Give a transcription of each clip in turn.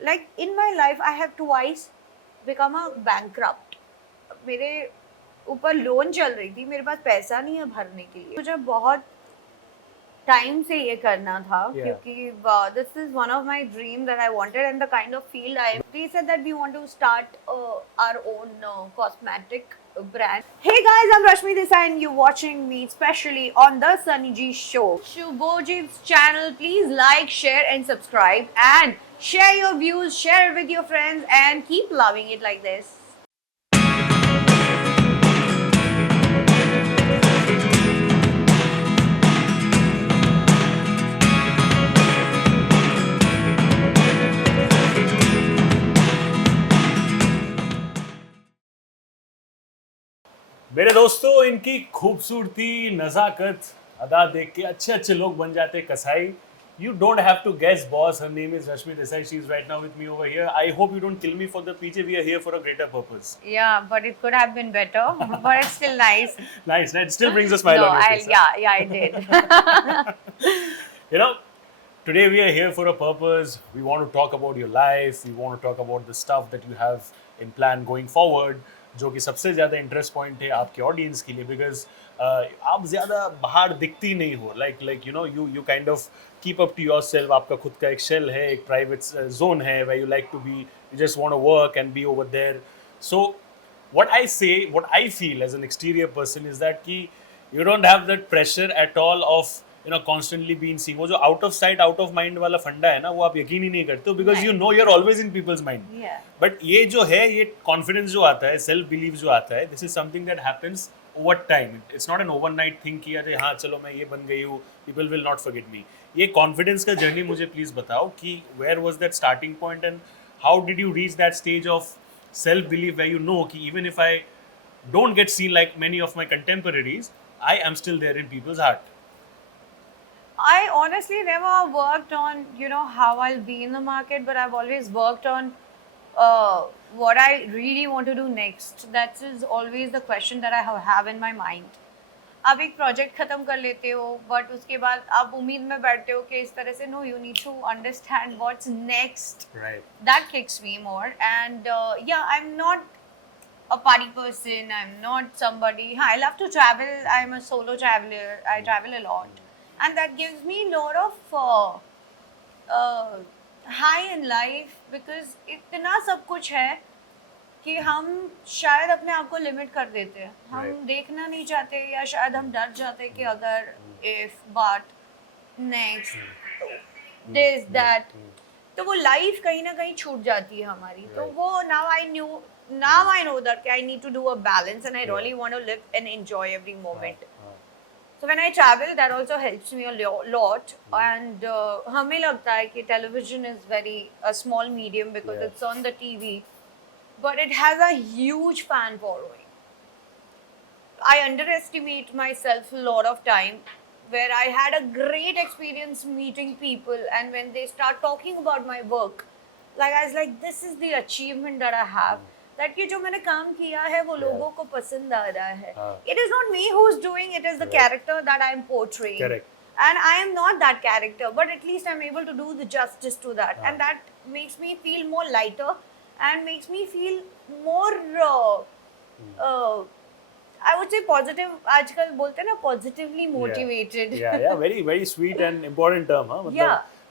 Like in my life, I have twice become a bankrupt. मेरे ऊपर loan चल रही थी, मेरे पास पैसा नहीं है भरने के लिए. मुझे बहुत टाइम से ये करना था क्योंकि this is one of my dream that I wanted and the kind of field I am. We said that we want to start our own cosmetic brand. Hey guys, I'm Rashami Desai and you're watching me especially on the Sunny G show. To Bhojpuri's channel, please like, share and subscribe and share your views, share it with your friends and keep loving it like this. मेरे दोस्तों, इनकी खूबसूरती, नजाकत, अदा देख के अच्छे अच्छे लोग बन जाते कसाई. You don't have to guess, boss. Her name is Rashami Desai. She's right now with me over here. I hope you don't kill me for the PJ. We are here for a greater purpose. Yeah, but it could have been better. But it's still nice. Nice, right? It still brings a smile on your face. Yeah, I did. You know, today we are here for a purpose. We want to talk about your life. We want to talk about the stuff that you have in plan going forward. जो कि सबसे ज़्यादा interest point है आपके audience के लिए, because आप ज़्यादा बाहर दिखती नहीं हो. Like you kind of keep up to yourself. आपका खुद का एक शेल है, एक प्राइवेट जोन है where you like to be, you just want to work and be over there. So what I feel as an exterior person is that कि you don't have that pressure at all of constantly being seen. वो जो out of sight out of mind वाला फंडा है ना, वो आप यकीन ही नहीं करते हो because you know you're always in people's mind. Yeah. But ये जो है, ये confidence जो आता है, self belief जो आता है, this is something that happens over time. It's not an overnight thing कि अरे हाँ चलो मैं ये बन गई हूँ, people will not forget me. ये confidence का journey मुझे please बताओ कि where was that starting point and how did you reach that stage of self belief where you know कि even if I don't get seen like many of my contemporaries, I am still there in people's heart. I honestly never worked on, how I'll be in the market, but I've always worked on what I really want to do next. That is always the question that I have in my mind. आप एक project खत्म कर लेते हो, but उसके बाद आप उम्मीद में बैठते हो कि इस तरह से no you need to understand what's next. That kicks me more and I am not a party person. I'm not somebody. I love to travel. I'm a solo traveler. I travel a lot, and that gives me a lot of high in life because इतना सब कुछ है कि हम शायद अपने आप को लिमिट कर देते हैं. हम देखना नहीं चाहते या शायद हम डर जाते हैं कि अगर if but next this that तो वो लाइफ कहीं ना कहीं छूट जाती है हमारी. तो वो now I know that I need to do a balance and I really want to live and enjoy every moment. So when I travel, that also helps me a lot. And हमें लगता है कि television is a small medium because it's on the TV, but it has a huge fan following. I underestimate myself a lot of time where I had a great experience meeting people, and when they start talking about my work, like I was like, this is the achievement that I have. That कि जो मैंने काम किया है वो लोगों को पसंद आ रहा है. It is not me who's doing it, is the character that I am portraying. Correct. And I am not that character, but at least I'm able to do the justice to that. And that makes me feel more lighter and makes me feel more I would say positive. आजकल बोलते हैं ना positively motivated. Yeah, very very sweet and important term, huh?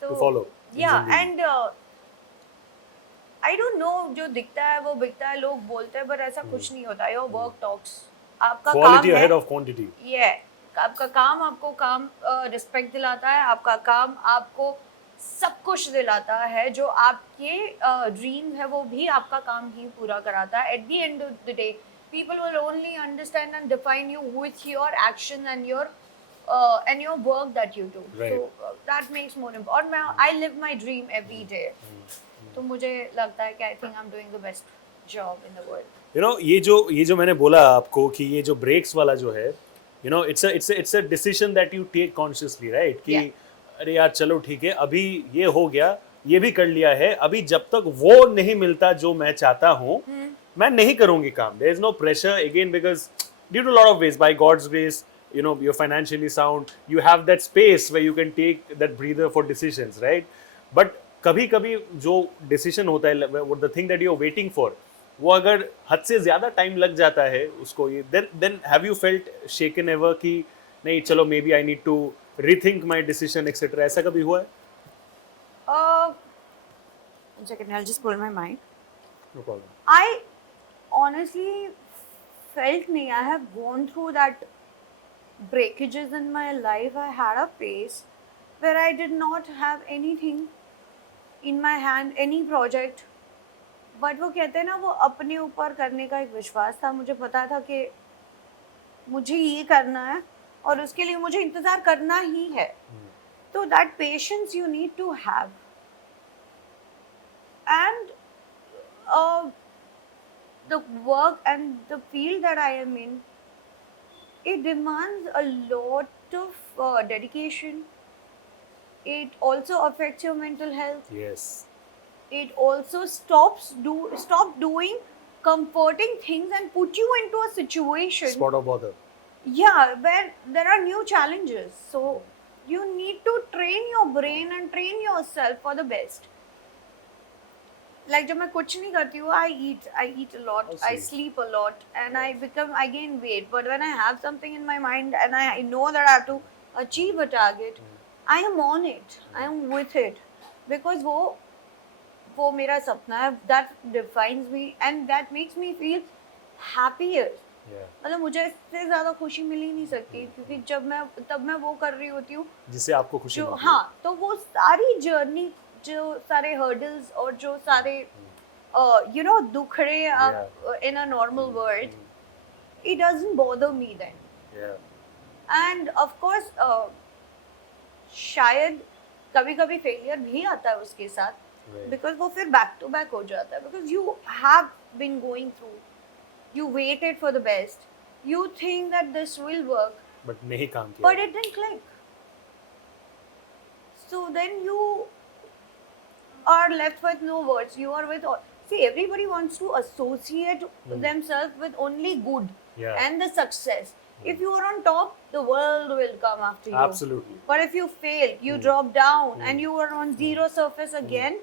To follow. Yeah, and I don't know, जो दिखता है वो बिकता है, लोग बोलते हैं, पर ऐसा कुछ नहीं होता. Your work talks. आपका Quality काम ahead है, of quantity. आपका काम आपको काम रिस्पेक्ट दिलाता है. आपका काम आपको सब कुछ दिलाता है. जो आपके ड्रीम है वो भी आपका काम ही पूरा कराता है. At the end of the day, people will only understand and define you with your action and your work that you do. Right. So that makes more important. और I live my dream every day. तो मुझे लगता है कि I think I'm doing the best job in the world. ये जो मैंने बोला आपको कि ये जो ब्रेक्स वाला जो है, it's a decision that you take consciously, right? कि अरे यार चलो ठीक है, अभी ये हो गया, ये भी कर लिया है, अभी जब तक वो नहीं मिलता जो मैं चाहता हूँ, मैं नहीं करूँगी काम. There is no pressure again because due to a lot of ways, by God's grace, you're financially sound, you have that space where you can take that breather for decisions, right? But कभी कभी जो decision होता है, the thing that you are waiting for, वो अगर हद से ज्यादा टाइम लग जाता है उसको, ये then have you felt shaken ever कि नहीं चलो maybe I need to rethink my decision etcetera, ऐसा कभी हुआ है? Uh, 1 second, I'll just pull my mic. No problem. I honestly felt me. I have gone through that breakages in my life. I had a phase where I did not have anything in my hand, any project. But वो कहते हैं ना, वो अपने ऊपर करने का एक विश्वास था. मुझे पता था कि मुझे ये करना है और उसके लिए मुझे इंतज़ार करना ही है. तो that patience you need to have. And the work and the field that I am in, it demands a lot of dedication. It also affects your mental health. Yes. It also stop doing comforting things and put you into a situation, Spot of bother. yeah, where there are new challenges. So you need to train your brain and train yourself for the best. Like जब मैं कुछ नहीं करती हूँ, I eat a lot, Oh, I sweet. sleep a lot, and I gain weight. But when I have something in my mind and I know that I have to achieve a target, I am on it, I am with it, because वो मेरा सपना है. That defines me and that makes me feel happier. Yeah. मतलब मुझे इससे ज़्यादा खुशी मिल ही नहीं सकती, क्योंकि तब मैं वो कर रही होती हूँ जिससे आपको खुशी जो, मिलती है. हाँ, तो वो सारी जर्नी, जो सारे हर्डल्स और जो सारे दुखड़े in a normal world, it doesn't bother me then. Yeah. And of course शायद कभी कभी फेलियर भी आता है उसके साथ, Right. बिकॉज वो फिर बैक टू बैक हो जाता है, because you have been going through, you waited for the best, you think that this will work, but नहीं काम किया. but it didn't click. So then you are left with no words. You are with all. See, everybody wants to associate themselves with only good Yeah. and the success. If you are on top, the world will come after you. Absolutely. But if you fail, you drop down and you are on zero surface again,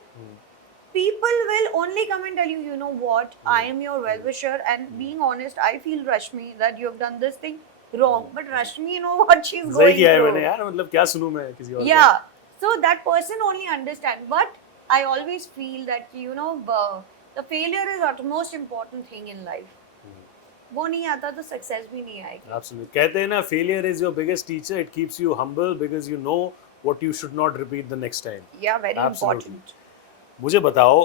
people will only come and tell you, you know what, I am your well-wisher, and being honest, I feel Rashmi that you have done this thing wrong. But Rashmi, you know what she's सही going किया है through. मैंने यार, मतलब क्या सुनूं मैं किसी और Yeah. So that person only understand. But I always feel that, the failure is the most important thing in life. वो नहीं आता तो सक्सेस भी नहीं आएगी. Absolutely. कहते हैं ना, failure is your biggest teacher. It keeps you humble because you know what you should not repeat the next time. Yeah, very Absolutely. important. मुझे बताओ,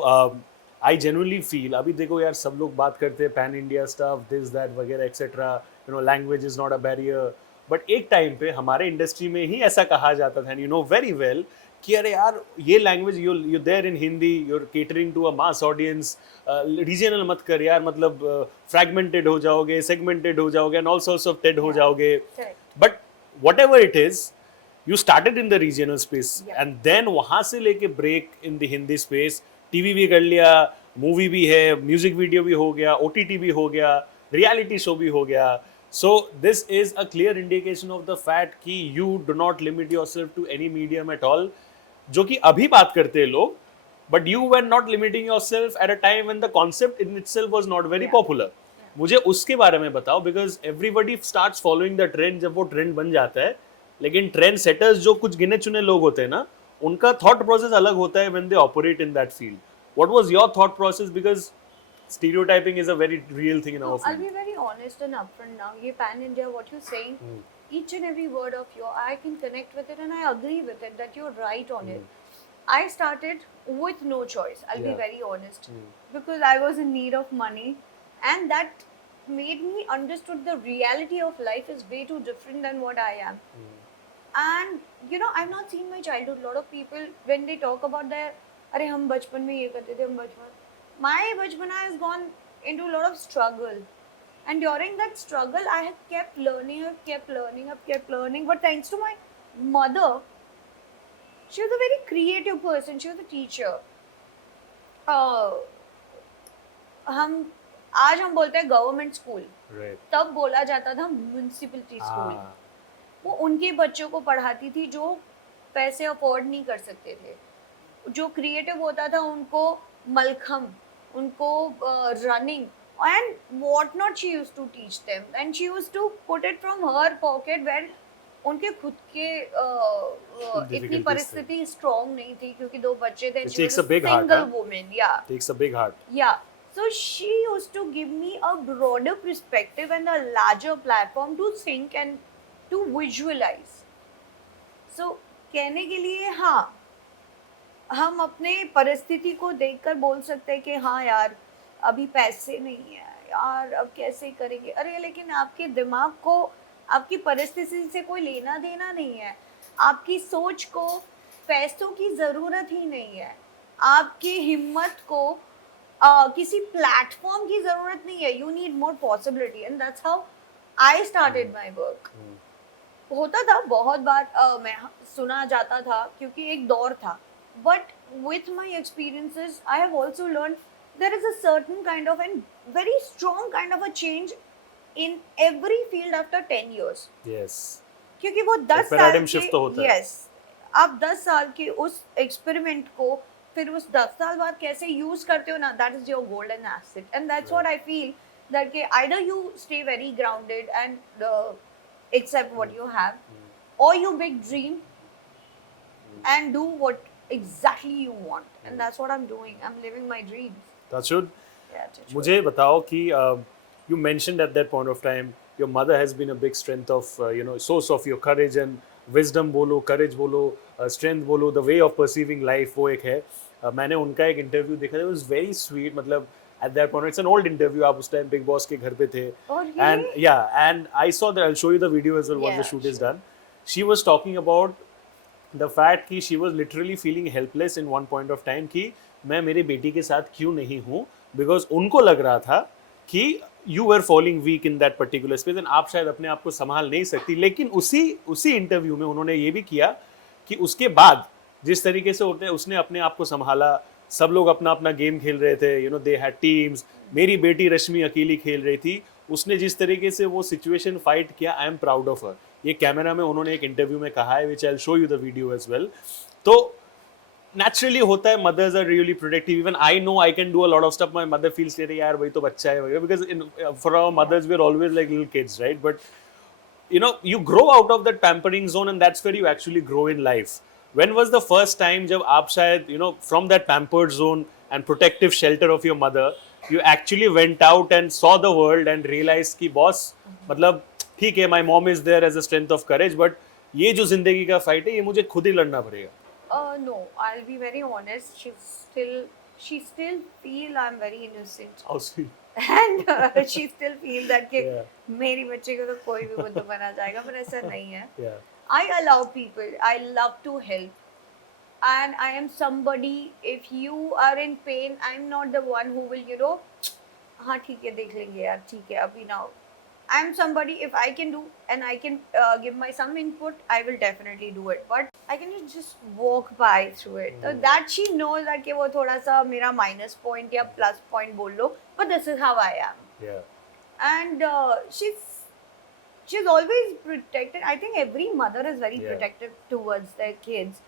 आई जेन्युइनली फील, अभी देखो यार सब लोग बात करते हैं pan India stuff, this that वगैरह etcetera, language is not a barrier. But एक टाइम पे हमारे इंडस्ट्री में ही ऐसा कहा जाता था, यू नो वेरी वेल, कि अरे यार ये language you there in Hindi, you are catering to a mass audience, regional मत कर यार, मतलब फ्रैगमेंटेड हो जाओगे, सेगमेंटेड हो जाओगे, एंड ऑल सॉर्ट्स ऑफ टेड हो जाओगे. Correct. But whatever it is, you started in the regional space, Yeah. and then वहाँ से लेके break in the Hindi space, TV भी कर लिया, movie भी है, music video भी हो गया, OTT भी हो गया, reality show भी हो गया. So this is a clear indication of the fact कि you do not limit yourself to any medium at all, जो कि अभी बात करते हैं लोग, but you were not limiting yourself at a time when the concept in itself was not very Yeah. popular. मुझे उसके बारे में बताओ, because everybody starts following the trend जब वो trend बन जाता है, लेकिन ट्रेंड सेटर्स जो कुछ गिने चुने लोग होते हैं ना, उनका थॉट प्रोसेस अलग होता है when they operate in that field. What was your thought process, because stereotyping is a very real thing in our No, I'll field. be very honest and upfront now. ये pan India, what you're saying, each and every word of yours, I can connect with it and I agree with it that you're right on it. I started with no choice. I'll be Yeah. very honest, because I was in need of money, and that made me understood the reality of life is way too different than what I am. And I've not seen my childhood. A lot of people, when they talk about their, अरे हम बचपन में ये करते थे, हम बचपन, my bachpana has gone into a lot of struggle, and during that struggle I have kept learning. But thanks to my mother, she was a very creative person. She was a teacher. आज हम बोलते हैं government school, Right. तब बोला जाता था municipality school. वो उनके बच्चों को पढ़ाती थी जो पैसे अफोर्ड नहीं कर सकते थे. जो क्रिएटिव होता था उनको मलखम, उनको running and what not she used to teach them and she used to put it from her pocket where उनके खुद के इतनी Difficulties परिस्थिति स्ट्रांग नहीं थी क्योंकि 2 बच्चे थे, It she takes was a a big heart, single huh? Woman, या Takes a big heart. yeah. So she used to give me a broader perspective and a larger platform to think and to visualize. So कहने के लिए हाँ, हम अपने परिस्थिति को देखकर बोल सकते हैं कि हाँ यार अभी पैसे नहीं है यार, अब कैसे करेंगे, अरे लेकिन आपके दिमाग को आपकी परिस्थिति से कोई लेना देना नहीं है, आपकी सोच को पैसों की ज़रूरत ही नहीं है, आपकी हिम्मत को किसी प्लेटफॉर्म की ज़रूरत नहीं है, you need more possibility and that's how I started my work. होता था बहुत बार मैं सुना जाता था क्योंकि एक दौर था, but with my experiences I have also learned there is a certain kind of and very strong kind of a change in every field after 10 years. Yes. क्योंकि वो 10 साल paradigm के shift तो होता है. yes, आप 10 साल के उस एक्सपेरिमेंट को फिर उस 10 साल बाद कैसे यूज करते हो ना, that is your golden asset and that's what I feel that कि either you stay very grounded and accept what you have or you big dream and do what exactly you want and that's what I'm doing. I'm living my dreams. Tachud, Yeah, Tachud. मुझे बताओ कि you mentioned at that point of time your mother has been a big strength of source of your courage and wisdom बोलो, courage बोलो, strength बोलो, the way of perceiving life वो एक है. मैंने उनका एक इंटरव्यू देखा था, it was very sweet. मतलब at that point it's an old interview, आप उस टाइम बिग बॉस के घर पे थे. Oh, really? And yeah, and I saw that. I'll show you the video as well once Yeah, the shoot is sure. done. She was talking about the fact कि she was literally feeling helpless in one point of time कि मैं मेरे बेटी के साथ क्यों नहीं हूँ, because उनको लग रहा था कि you were falling weak in that particular space and आप शायद अपने आप को संभाल नहीं सकती. लेकिन उसी इंटरव्यू में उन्होंने ये भी किया कि उसके बाद जिस तरीके से होते हैं उसने अपने आप को संभाला, सब लोग अपना अपना गेम खेल रहे थे, दे हैड टीम्स, मेरी बेटी रश्मि अकेली खेल रही थी, उसने जिस तरीके से वो सिचुएशन फाइट किया, I am proud of her. ये कैमरा में उन्होंने एक इंटरव्यू में कहा है, which I will show you the video as well. तो नेचुरली होता है, mothers are really protective. Even I know I can do a lot of stuff, my mother feels like यार वही तो बच्चा है वगैरह, because for our mothers we are always like little kids, right? But you grow out of that pampering zone and that's where you actually grow in life. When was the first time जब आप शायद from that pampered zone and protective shelter of your mother you actually went out and saw the world and realized कि boss मतलब ठीक है, my mom is there as a strength of courage, but ये जो जिंदगी का fight है ये मुझे खुद ही लड़ना पड़ेगा? No, I'll be very honest, she still feel I'm very innocent. How sweet. And she still feel that कि Yeah. मेरी बच्चे को तो कोई भी बुद्धू बना जाएगा, पर ऐसा नहीं है. Yeah. I allow people, I love to help and I am somebody, if you are in pain I'm not the one who will हाँ ठीक है देख लेंगे यार, ठीक है अभी ना. I am somebody, if I can do and I can give my some input, I will definitely do it, but I can just walk by through it. So that she knows that कि वो थोड़ा सा मेरा minus point या plus point बोल लो, but this is how I am. Yeah. And she's always protected. I think every mother is very Yeah. protective towards their kids.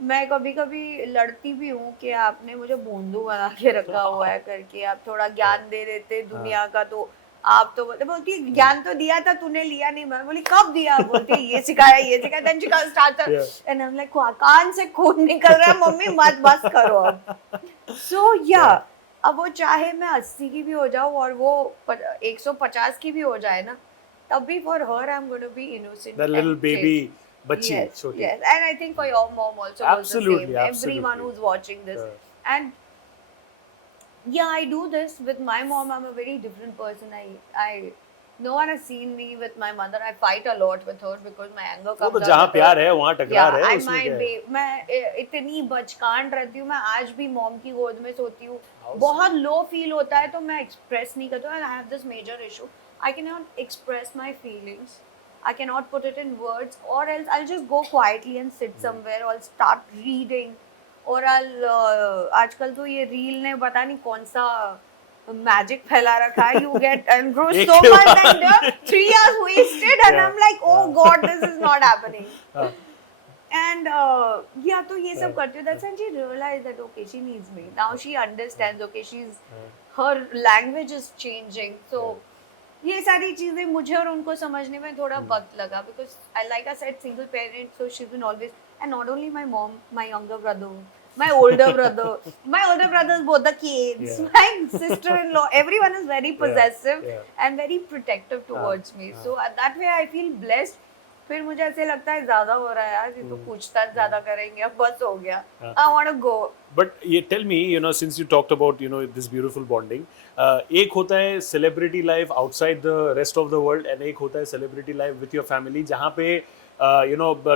मैं कभी कभी लड़ती भी हूँ कि आपने मुझे भोंदू बना के रखा हुआ है करके, आप थोड़ा ज्ञान दे देते दुनिया का, तो आप तो बोलती है ज्ञान तो दिया था तूने लिया नहीं. मैं बोली कब दिया? बोलती है ये सिखाया. Then she starts and I'm like कान से खून निकल रहा है मम्मी, मत बस करो अब. So yeah, अब वो चाहे मैं 80 की भी हो जाऊँ और वो 150 की भी हो जाए ना, तब भी for her I'm going to be innocent. That little baby बच्ची Yes, छोटी. yes, and I think for your mom also Absolutely, was the same. absolutely. Everyone who's watching this, and yeah, I do this with my mom. I'm a very different person. No one has seen me with my mother. I fight a lot with her because my anger वो comes तो out. जहाँ with प्यार her. है वहाँ टकरार है, I उसमें might क्या है? be. मैं इतनी बचकान रहती हूँ. मैं आज भी मॉम की गोद में सोती हूँ. How बहुत लो फील होता है तो मैं एक्सप्रेस नहीं करती हूँ. I have this major issue. I cannot express my feelings. I cannot put it in words, or else I'll just go quietly and sit somewhere, or I'll start reading, or I'll आजकल तो ये reel ने पता नहीं कौन सा magic फैला रखा है. You get and grow so much and 3 years wasted, and I'm like, oh God, this is not happening. And yeah, तो ये सब करती हूँ. That's when she realized that okay, she needs me. Now she understands. Okay, her language is changing. So ये सारी चीजें मुझे और उनको समझने में थोड़ा वक्त लगा, because I, like I said, single parent, so she's been always, and not only my mom, my younger brother, my older brother, my older brothers, both the kids, my sister-in-law, everyone is very possessive and very protective towards me. So that way I feel blessed. फिर मुझे ऐसे लगता है ज्यादा हो रहा है यार, ये तो पूछताछ ज्यादा करेंगे, अब बस हो गया. I want to go. But tell me, since you talked about, this beautiful bonding, एक होता है celebrity life outside the rest of the world, and एक होता है celebrity life with your family, जहाँ पे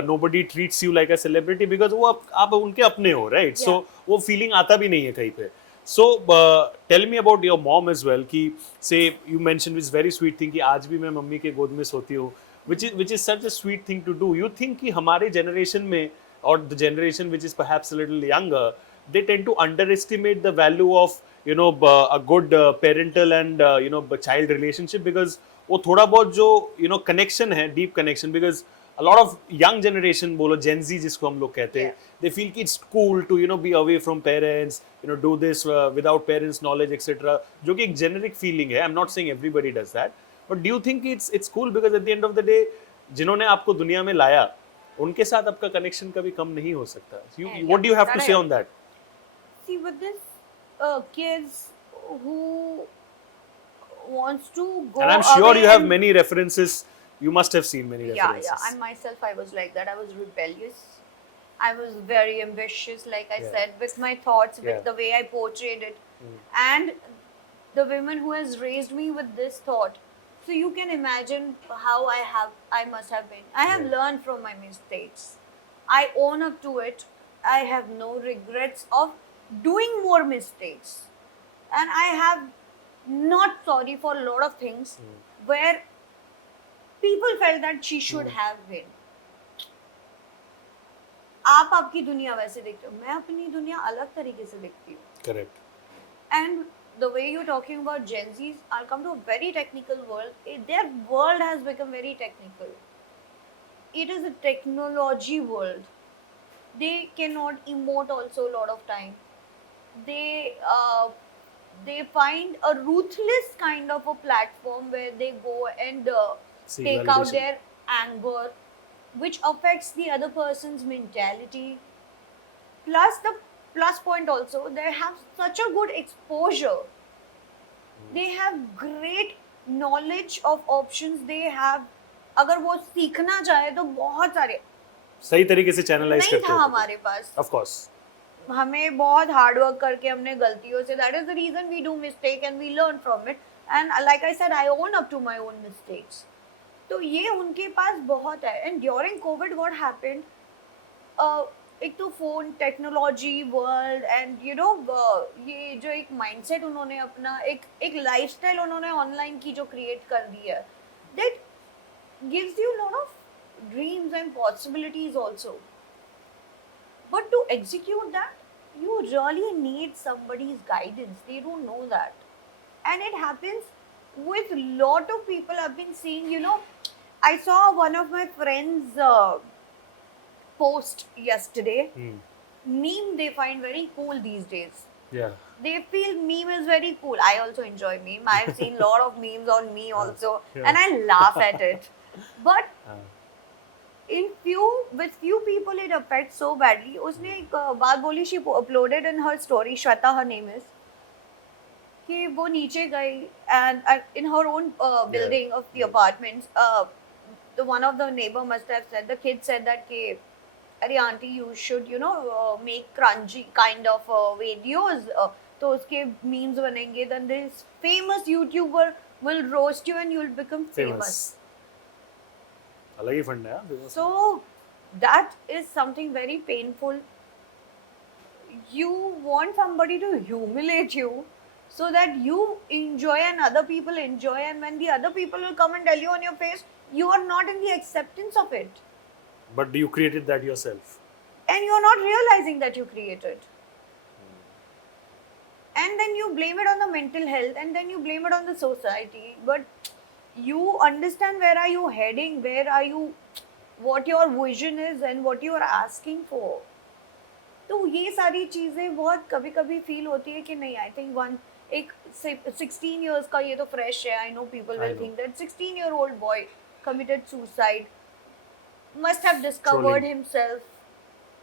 nobody treats you like a celebrity because वो आप उनके अपने हो, right? So वो feeling आता भी नहीं है कहीं पे. So tell me about your mom as well, कि say you mentioned this very sweet thing कि आज भी मैं मम्मी के गोद में सोती हूँ, which is such a sweet thing to do. You think कि हमारे generation में, or the generation which is perhaps a little younger, they tend to underestimate the value of a good parental and child relationship, because वो थोड़ा बहुत जो connection है, deep connection, because a lot of young generation, बोलो Gen Z जिसको हम लोग कहते हैं, they feel कि it's cool to be away from parents, do this without parents knowledge, etc. जो कि एक generic feeling है. I'm not saying everybody does that, but do you think it's cool, because at the end of the day जिन्होंने आपको दुनिया में लाया, उनके साथ आपका कनेक्शन कभी कम नहीं हो सकता. What do you have to say on that? See, with this kids who wants to go, and I'm sure you have many references. You must have seen many references. Yeah. And myself, I was like that. I was rebellious. I was very ambitious, like I said, with my thoughts, with the way I portrayed it. And the women who has raised me with this thought. So you can imagine how I must have been. I have learned from my mistakes. I own up to it. I have no regrets of doing more mistakes. And I have not sorry for a lot of things where people felt that she should have been. आप आपकी दुनिया वैसे देखते हो, मैं अपनी दुनिया अलग तरीके से देखती हूँ. Correct. And the way you're talking about Gen Zs, I'll come to a very technical world. Their world has become very technical. It is a technology world. They cannot emote also a lot of time. They find a ruthless kind of a platform where they go and take out their anger, which affects the other person's mentality. Plus the plus point also, they have such a good exposure. They have great knowledge of options. They have, अगर वो सीखना चाहे तो बहुत सारे सही तरीके से चैनलाइज करते हैं. नहीं था हमारे पास. Of course. हमें बहुत हार्ड वर्क करके हमने गलतियों से, that is the reason we do mistake and we learn from it. And like I said, I own up to my own mistakes. तो ये उनके पास बहुत है. And during COVID, what happened? एक तो फोन, टेक्नोलॉजी वर्ल्ड, एंड ये जो एक माइंडसेट उन्होंने अपना एक लाइफस्टाइल उन्होंने ऑनलाइन की जो क्रिएट कर दी है, that gives you lot of dreams and possibilities also. But to execute that you really need somebody's guidance. They don't know that. And it happens with lot of people. I've been seeing, I saw one of my friends post yesterday. Meme they find very cool these days. Yeah. They feel meme is very cool. I also enjoy meme. I've seen lot of memes on me also. And I laugh at it. But with few people it affects so badly. उसने एक बात बोली, she uploaded in her story, Shweta her name is, कि वो नीचे गई and in her own building of the apartments, the one of the neighbor must have said, the kid said that कि अरे aunty you should make crunchy kind of videos, तो उसके memes बनेंगे, then this famous YouTuber will roast you and you will become famous. अलग ही fund है. So that is something very painful. You want somebody to humiliate you so that you enjoy and other people enjoy, and when the other people will come and tell you on your face, you are not in the acceptance of it. But you created that yourself. And you're not realizing that you created. And then you blame it on the mental health, and then you blame it on the society. But you understand where are you heading, where are you what your vision is and what you are asking for. तो ये सारी चीज़ें बहुत कभी कभी feel होती है कि नहीं, आई थिंक वन एक 16 years का ये तो फ्रेश है, I know people I will know. Think that 16-year-old boy committed suicide, must have discovered Trolling. himself,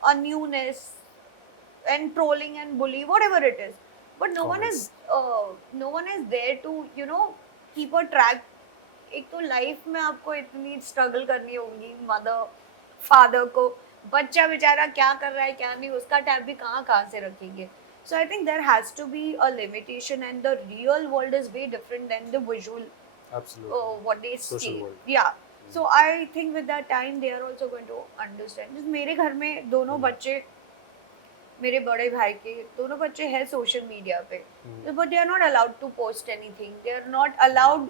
a newness, and trolling and bully whatever it is, but Comments. no one is there to keep a track. एक तो life में आपको इतनी struggle करनी होगी, mother father को, बच्चा बेचारा क्या कर रहा है क्या नहीं, उसका टैब भी कहाँ कहाँ से रखेंगे. So I think there has to be a limitation, and the real world is way different than the visual Absolutely. what they Social see. world. Yeah. So I think with that time they are also going to understand. Just मेरे घर में दोनों बच्चे, मेरे बड़े भाई के दोनों बच्चे हैं सोशल मीडिया पे, but they are not allowed to post anything, they are not allowed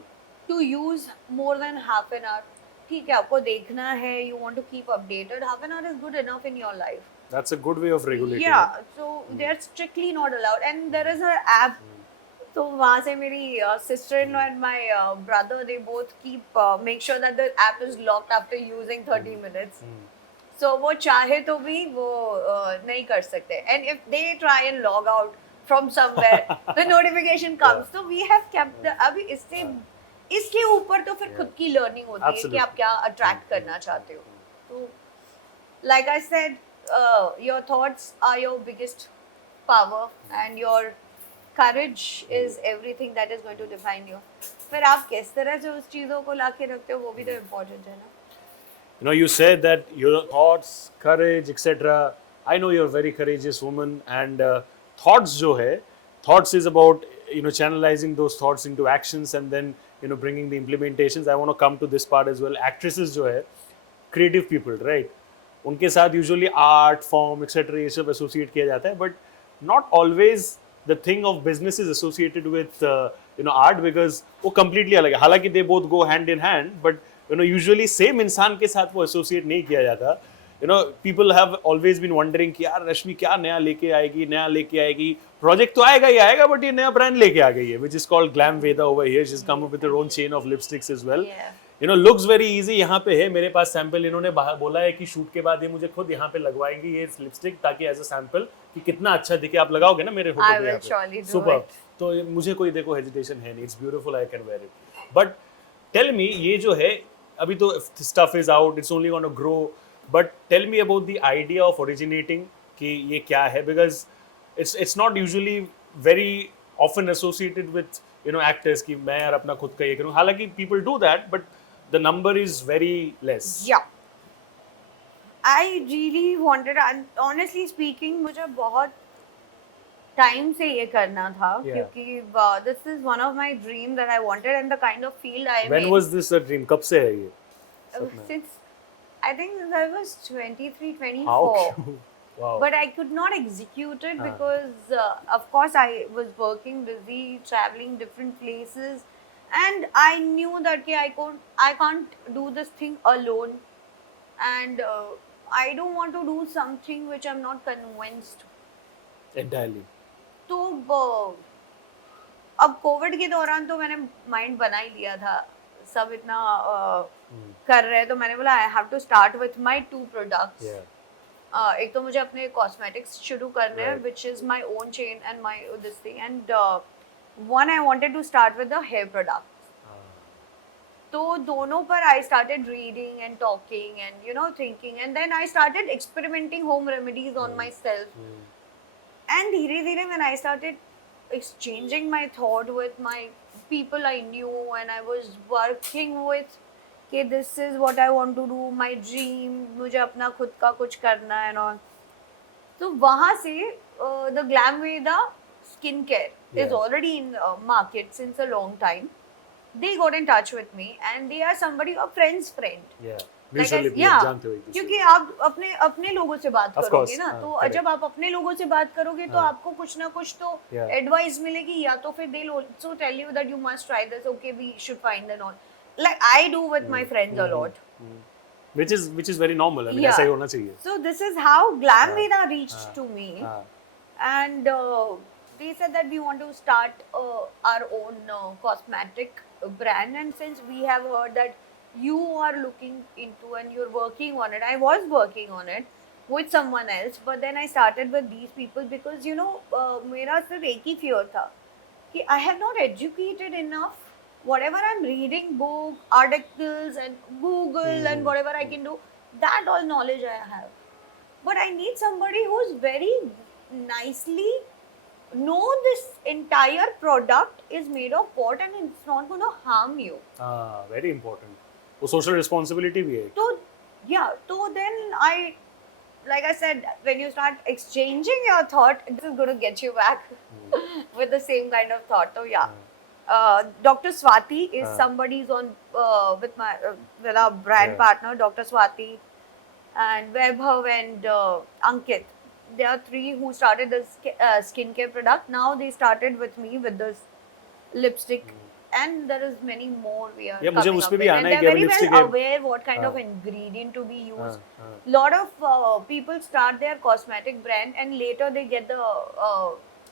to use more than half an hour. ठीक है, आपको देखना है, you want to keep updated, half an hour is good enough in your life. That's a good way of regulating. Yeah, so they are strictly not allowed, and there is an app. So वहाँ से मेरी sister-in-law and my brother, they both keep make sure that the app is locked after using 30 minutes. So वो चाहे तो भी वो नहीं कर सकते. And if they try and log out from somewhere, the notification comes. So we have kept the, अभी इसके ऊपर तो फिर खुद की learning होती है कि आप क्या attract करना चाहते हो. तो like I said, your thoughts are your biggest power, and your courage is everything that is going to define you. फिर आप किस तरह से उस चीज़ों को लाके रखते हो वो भी तो important है ना. You know, you said that your thoughts, courage, etc. I know you're a very courageous woman, and thoughts जो है, thoughts is about channelizing those thoughts into actions and then bringing the implementations. I want to come to this part as well. Actresses जो है, creative people, right? उनके साथ usually art form etcetera ये सब associate किया जाता है, but not always the thing of business is associated with art, because वो कम्प्लीटली अलग है. हालांकि they both go hand in hand, but usually same इंसान के साथ वो एसोसिएट नहीं किया जाता. People have always been wondering कि यार रश्मि क्या नया लेके आएगी, प्रोजेक्ट तो आएगा ही आएगा, बट ये नया ब्रांड लेके आ गई है, which is called Glamveda over here. She is come up with her own chain of lipsticks as well. Looks very easy. यहाँ पे है मेरे पास सैंपल, इन्होंने बोला है कि शूट के बाद ये मुझे खुद यहाँ पे लगवाएंगे ये लिपस्टिक, ताकि एज अ सैंपल कि कितना अच्छा दिखे. आप लगाओगे ना मेरे होठों पे, सुपर. तो मुझे कोई देखो हेजिटेशन है नहीं, it's beautiful, I can wear it. But tell me, ये जो है अभी तो stuff is out, it's only gonna grow, but tell me about the idea of originating कि ये क्या है, because it's not usually very often associated with actors कि मैं यार अपना खुद का ये करूँ. हालांकि people do that, but the number is very less. Yeah. I really wanted, honestly speaking, मुझे बहुत टाइम से ये करना था, क्योंकि this is one of my dream that I wanted, and the kind of field I am in. When was this a dream? कब से है ये? Since I think since I was 23, 24. How cute. Wow. But I could not execute it because, of course, I was working, busy, traveling different places, and I knew that I can't do this thing alone, and I don't want to do something which I'm not convinced. Entirely. तो अब Covid के दौरान तो मैंने mind बना ही लिया था, सब इतना कर रहे हैं, तो मैंने बोला I have to start with my 2 products. Yeah. एक तो मुझे अपने कॉस्मेटिक्स शुरू करने हैं, which is my own chain and my this thing, and one I wanted to start with the hair product. तो दोनों पर I started reading and talking and thinking, and then I started experimenting home remedies on myself, and धीरे धीरे when I started exchanging my thought with my people I knew, and I was working with कि this is what I want to do, my dream, मुझे अपना खुद का कुछ करना है ना. तो वहाँ से the Glam Veda skincare is already in market since a long time. They got in touch with me, and they are somebody, a friend's friend. Yeah. जानते हो, क्योंकि आप अपने लोगों से बात करोगे ना, तो जब आप अपने लोगों से बात करोगे तो आपको कुछ ना कुछ तो एडवाइस मिलेगी, या तो फिर they'll also tell you that you must try this, okay, we should find and all. Like I do with my friends a lot, which is very normal. I mean, ऐसा ही होना चाहिए. So this is how Glam Veda reached to me, and they said that we want to start our own cosmetic brand, and since we have heard that you are looking into and you're working on it. I was working on it with someone else, but then I started with these people because मेरा सिर्फ एक ही fear था कि I have not educated enough. Whatever I'm reading, book, articles, and Google, and whatever I can do, that all knowledge I have. But I need somebody who's very nicely know this entire product is made of what and it's not going to harm you. Very important. वो social responsibility भी है. So yeah, so then like I said, when you start exchanging your thought, this is going to get you back with the same kind of thought. So yeah. Dr. Swati is somebody's on with our brand partner, Dr. Swati, and Vaibhav and Ankit. There are three who started this skincare product. Now they started with me with this lipstick, and there is many more we are मुझे coming उस up पे with. भी And आना है they're कि very lipstick well है. aware what kind of ingredient to be used. Lot of people start their cosmetic brand and later they get the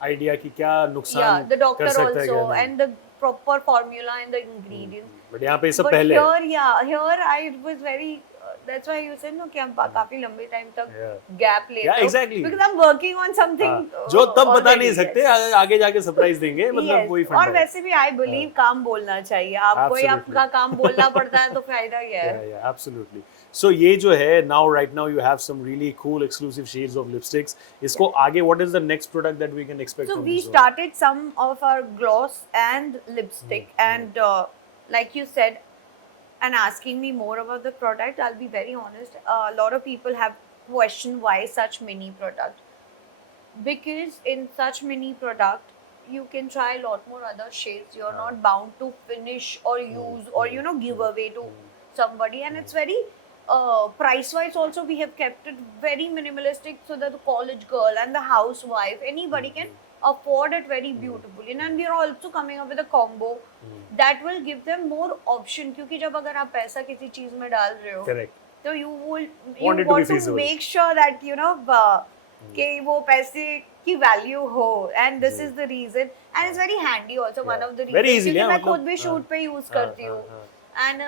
idea कि क्या नुकसान yeah, the doctor कर सकता है क्या also नहीं. and the proper formula and the ingredients. But यहाँ पे ये सब But पहले है. here I was very that's why you said no कि हम काफी लंबे टाइम तक gap ले Yeah, exactly. because I'm working on something जो तब बता already, नहीं सकते yes. आगे जाके सरप्राइज देंगे मतलब Yes. वही और फंडा है. वैसे भी I believe काम बोलना चाहिए आपको ही Absolutely. आपका काम बोलना पड़ता है तो फायदा ही है. Yeah, absolutely. So ये जो है right now you have some really cool exclusive shades of lipsticks. इसको आगे what is the next product that we can expect So from we this one? started some of our gloss and lipstick and like you said and asking me more about the product, I'll be very honest, a lot of people have questioned why such mini product. Because in such mini product, you can try a lot more other shades. You're not bound to finish or use or give away to somebody, and it's very price wise also we have kept it very minimalistic so that the college girl and the housewife anybody can afford it very beautifully. And we are also coming up with a combo that will give them more option क्योंकि जब अगर आप पैसा किसी चीज में डाल रहे हो Correct. तो you Want it to be want to feasible. make sure that कि वो पैसे की value हो, and this is the reason, and it's very handy also. One of the reasons Very easily, क्योंकि मैं मतलब, खुद भी shoot पे use करती हूँ and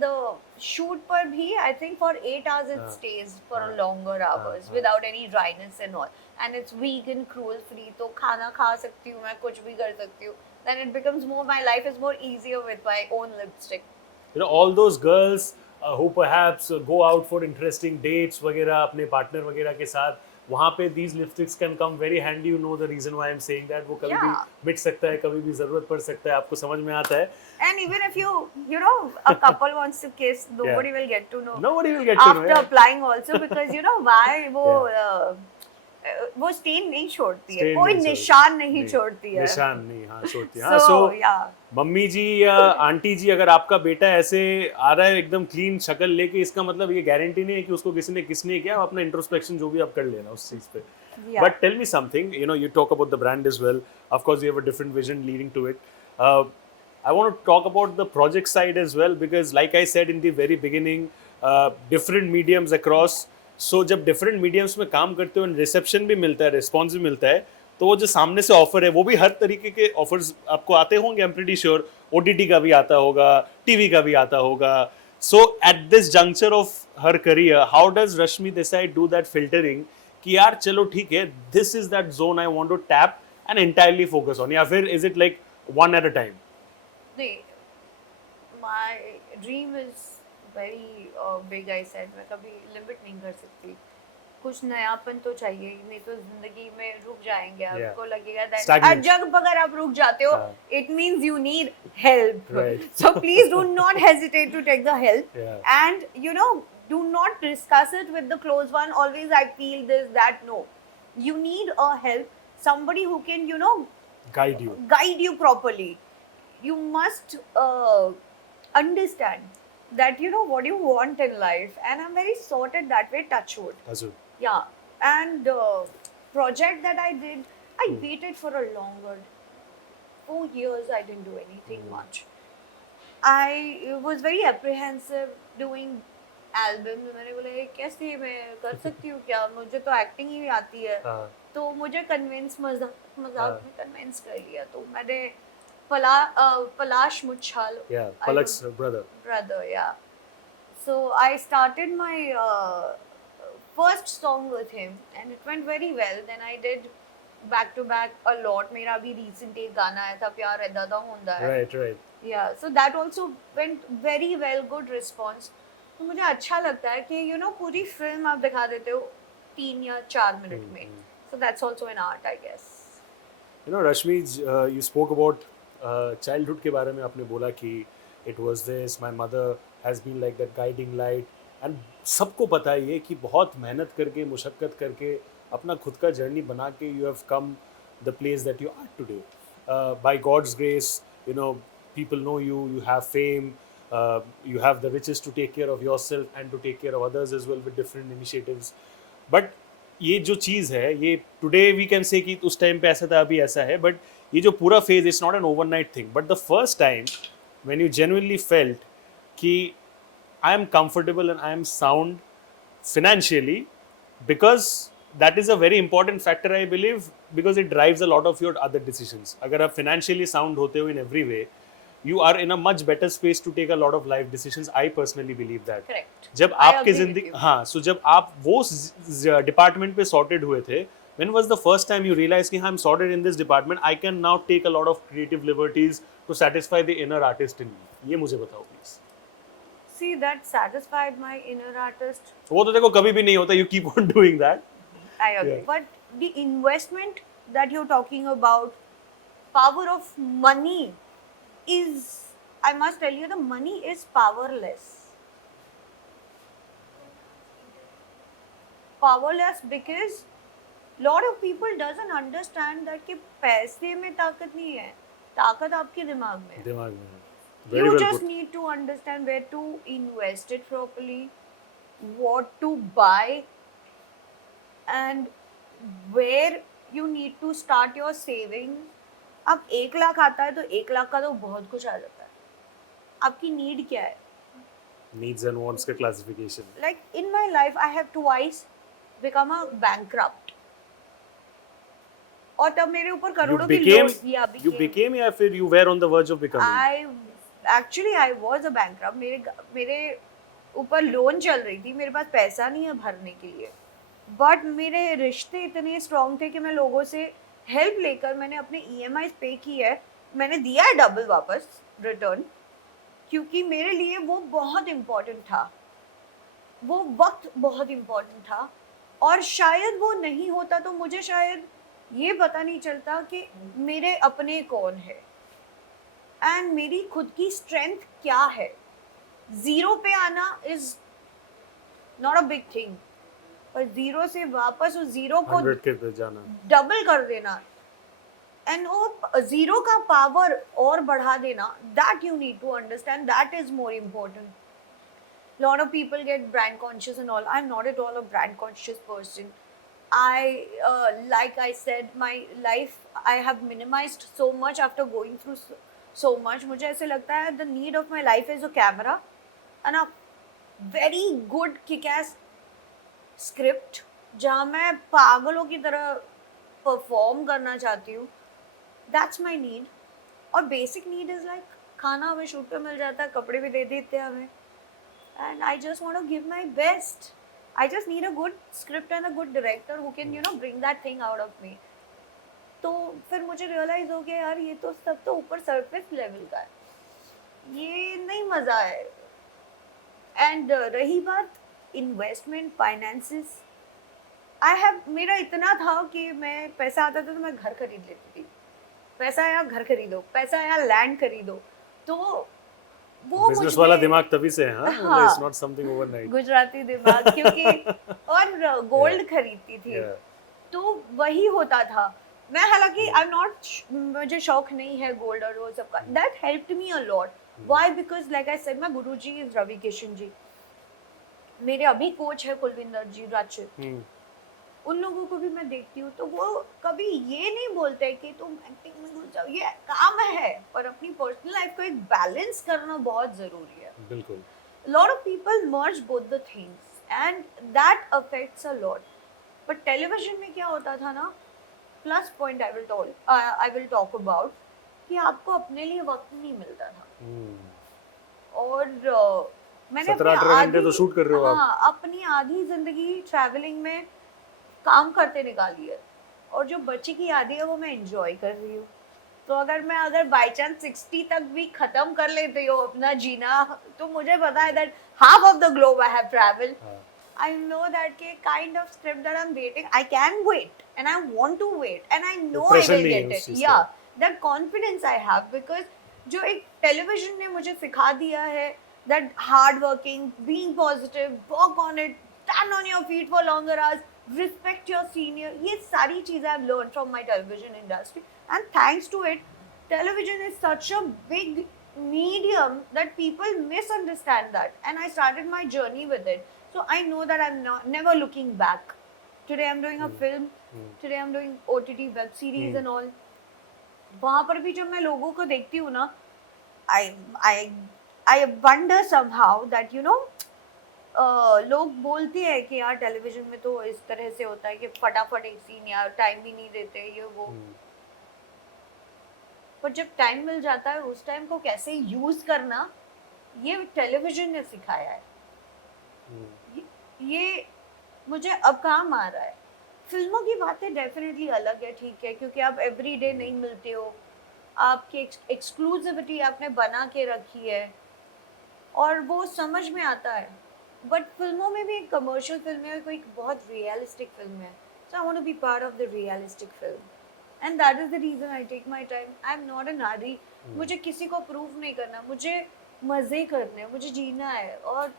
the shoot पर भी I think for 8 hours it stays for a longer hours without any dryness and all, and it's vegan, cruel free, तो खाना खा सकती हूँ मैं, कुछ भी कर सकती हूँ. Then it becomes more, my life is more easier with my own lipstick. You know, all those girls who perhaps go out for interesting dates वगैरह अपने partner वगैरह के साथ, वहाँ पे these lipsticks can come very handy. You know the reason why I'm saying that. वो कभी भी मिट सकता है, कभी भी जरूरत पड़ सकता है, आपको समझ में आता है. And even if a couple wants to kiss, nobody will get to know. Nobody will get to know. After applying also, because why वो stain नहीं छोड़ती है, कोई निशान नहीं छोड़ती है. निशान नहीं, हाँ छोड़ती है. So yeah. मम्मी जी या आंटी जी, अगर आपका बेटा ऐसे आ रहा है एकदम क्लीन शक्ल लेके, इसका मतलब ये गारंटी नहीं है कि उसको किसी ने किस नहीं किया. अपना इंट्रोस्पेक्शन जो भी आप कर लेना उस चीज पे. But tell me something, you talk about the brand as well. Of course, you have a different vision leading to it. I want to talk about the project side as well, because like I said in the very beginning, different mediums across. So जब different mediums में काम करते हो, reception भी मिलता है, response भी मिलता है, तो वो जो सामने से ऑफर है वो भी हर तरीके के ऑफर्स आपको आते होंगे. I am pretty sure OTT का भी आता होगा, टीवी का भी आता होगा. So at this juncture of her career, how does Rashmi Desai do that filtering कि यार चलो ठीक है, this is that zone I want to tap and entirely focus on, या फिर is it like one at a time? My dream is very big. I said मैं कभी limit नहीं कर सकती. कुछ नयापन तो चाहिए, नहीं तो जिंदगी में रुक जाएंगे. आपको लगेगा दैट जब अगर आप रुक जाते हो, it means you need help. So please do not hesitate to take the help, and do not discuss it with the close one. Always I feel this, that, no. You need a help, somebody who can, guide you properly. You must understand that, what you want in life. And I'm very sorted that way, touch wood. Yeah. And project that I did, I waited for a longer 4 years. I didn't do anything much. I was very apprehensive doing album. मैंने बोला कैसे मैं कर सकती हूँ क्या, मुझे तो एक्टिंग ही आती है. तो मुझे कन्विंस मजाक में कन्विंस कर लिया. तो मैंने Palash Muchal. Yeah, I Palak's don't brother. brother, yeah. So I started my first song with him, and it went very well. Then I did back to back a lot. मेरा अभी recent एक गाना आया था प्यार है दादा होंदा है. Right, right. Yeah, so that also went very well, good response. तो मुझे अच्छा लगता है कि पूरी फिल्म आप दिखा देते हो 3 या 4 मिनट में. So that's also an art, I guess. Rashmi, you spoke about childhood के बारे में आपने बोला कि it was this, my mother has been like that guiding light, and सबको पता है ये कि बहुत मेहनत करके मुशक्क़त करके अपना खुद का जर्नी बना के you have come the place that you are today. By God's grace, people know you, you have fame, you have the riches to take care of yourself and to take care of others as well with different initiatives. But ये जो चीज़ है ये today we can say कि उस time पे ऐसा था अभी ऐसा है, बट ये जो पूरा phase it's not an overnight thing, but the first time when you genuinely felt कि I am comfortable and I am sound financially, because that is a very important factor I believe, because it drives a lot of your other decisions. अगर आप financially sound होते हो in every way, you are in a much better space to take a lot of life decisions. I personally believe that. Correct. जब I आपके agree with जिंदगी you. हाँ, so जब आप वो डिपार्टमेंट पे sorted हुए थे, when was the first time you realized कि I'm sorted in this department, I can now take a lot of creative liberties to satisfy the inner artist in me? ये मुझे बताओ please. See, that satisfied my inner artist. वो तो देखो कभी भी नहीं होता, you keep on doing that. I agree. Yeah. But the investment that you're talking about, power of money is, I must tell you, the money is powerless. Powerless because lot of people doesn't understand that कि पैसे में ताकत नहीं है, ताकत आपके दिमाग में है. दिमाग में है. Very You well just put. need to understand where to invest it properly, what to buy, and where you need to start your saving. अब 1 लाख आता है तो 1 लाख का तो बहुत कुछ आ जाता है. आपकी नीड क्या है? Needs and wants का classification. Like in my life, I have twice become a bankrupt. और तब मेरे ऊपर You करोड़ों की became, loan. Yeah, you became या फिर you were on the verge of becoming? I was a bankrupt. मेरे ऊपर लोन चल रही थी, मेरे पास पैसा नहीं है भरने के लिए, बट मेरे रिश्ते इतने स्ट्रॉन्ग थे कि मैं लोगों से हेल्प लेकर मैंने अपने EMI पे की है. मैंने दिया है डबल वापस रिटर्न, क्योंकि मेरे लिए वो बहुत इम्पोर्टेंट था, वो वक्त बहुत इम्पोर्टेंट था. और शायद वो नहीं होता तो मुझे शायद ये पता नहीं चलता कि मेरे अपने कौन है एंड मेरी खुद की स्ट्रेंथ क्या है. जीरो पे आना is not a big thing, पर जीरो से वापस उस जीरो को 100 के पे जाना. डबल कर देना एंड वो जीरो का पावर और बढ़ा देना, that you need to understand, that is more important. Lot of people get brand conscious and all. I'm not at all a brand conscious person. Like I said, my life, I have minimized so much after going through so much. मुझे ऐसे लगता है the need of my life is a camera and a very good kick-ass script जहाँ मैं पागलों की तरह perform करना चाहती हूँ. That's my need. और basic need is like खाना हमें शूट पे मिल जाता है, कपड़े भी दे देते हैं हमें, and I just want to give my best. I just need a good script and a good director who can bring that thing out of me. तो फिर मुझे रियलाइज हो गया यार ये तो सब तो ऊपर सरफेस लेवल का है, ये नहीं मजा है. एंड रही बात इन्वेस्टमेंट फाइनेंसेस, मेरा इतना था कि मैं पैसा आता था तो मैं घर खरीद लेती थी. पैसा आया घर खरीदो, पैसा आया लैंड खरीदो. तो वो बिजनेस वाला दिमाग तभी से है. हाँ, it's not something overnight. Gujarati दिमाग, क्योंकि और गोल्ड खरीदती थी. तो वही होता था. मैं हालांकि आई एम नॉट, मुझे शौक नहीं है गोल्ड और वो सब का. That helped me a lot. Why? Because like I said, my guruji is Ravi Kishan ji, मेरे अभी कोच है कुलविंदर जी राजपूत. उन लोगों को भी मैं देखती हूँ तो वो कभी ये नहीं बोलते कि तुम एक्टिंग में घुस जाओ, ये काम है, पर अपनी पर्सनल लाइफ को एक बैलेंस करना बहुत जरूरी है. बिल्कुल. lot of people merge both the things and that affects a lot. but television में क्या होता था ना, plus point I will talk about, कि आपको अपने लिए वक्त नहीं मिलता था। और मैंने 17-18 घंटे तो शूट कर रहे हो आप। हाँ, अपनी आधी जिंदगी ट्रैवलिंग में काम करते निकाली है, और जो बची की आधी है वो मैं एंजॉय कर रही हूँ। तो अगर बाई चांस 60 तक भी खत्म कर लेती हो अपना जीना, तो मुझे पता है that half of the globe I have travelled. I know that के kind of script that I'm waiting, I can wait and I want to wait and I know I pressure will नहीं है get उस it. Cheese Yeah, that confidence I have because जो एक television ने मुझे सिखा दिया है that hard working, being positive, work on it, stand on your feet for longer hours, respect your senior, ये सारी चीजें I've learned from my television industry, and thanks to it, television is such a big medium that people misunderstand that, and I started my journey with it. So I know that I'm never looking back. Today I'm doing a film. Today I'm doing OTT web series and all. वहाँ पर भी जब मैं लोगों को देखती हूँ ना, I wonder somehow that लोग बोलते हैं कि यार टेलीविजन में तो इस तरह से होता है कि फटाफट एक सीन, यार टाइम भी नहीं देते ये वो। पर जब टाइम मिल जाता है उस टाइम को कैसे यूज करना, ये टेलीविजन ने सिखाया है। ये मुझे अब काम आ रहा है। फिल्मों की बातें डेफिनेटली अलग है, ठीक है, क्योंकि आप एवरीडे नहीं मिलते हो, आपकी एक्सक्लूसिविटी आपने बना के रखी है और वो समझ में आता है। बट फिल्मों में भी एक कमर्शियल फिल्म है, कोई बहुत रियलिस्टिक फिल्म है, so I want to be part of the realistic film and that is the reason I take my time. I am not an आदी, मुझे किसी को प्रूव नहीं करना, मुझे मजे करने हैं, मुझे जीना है और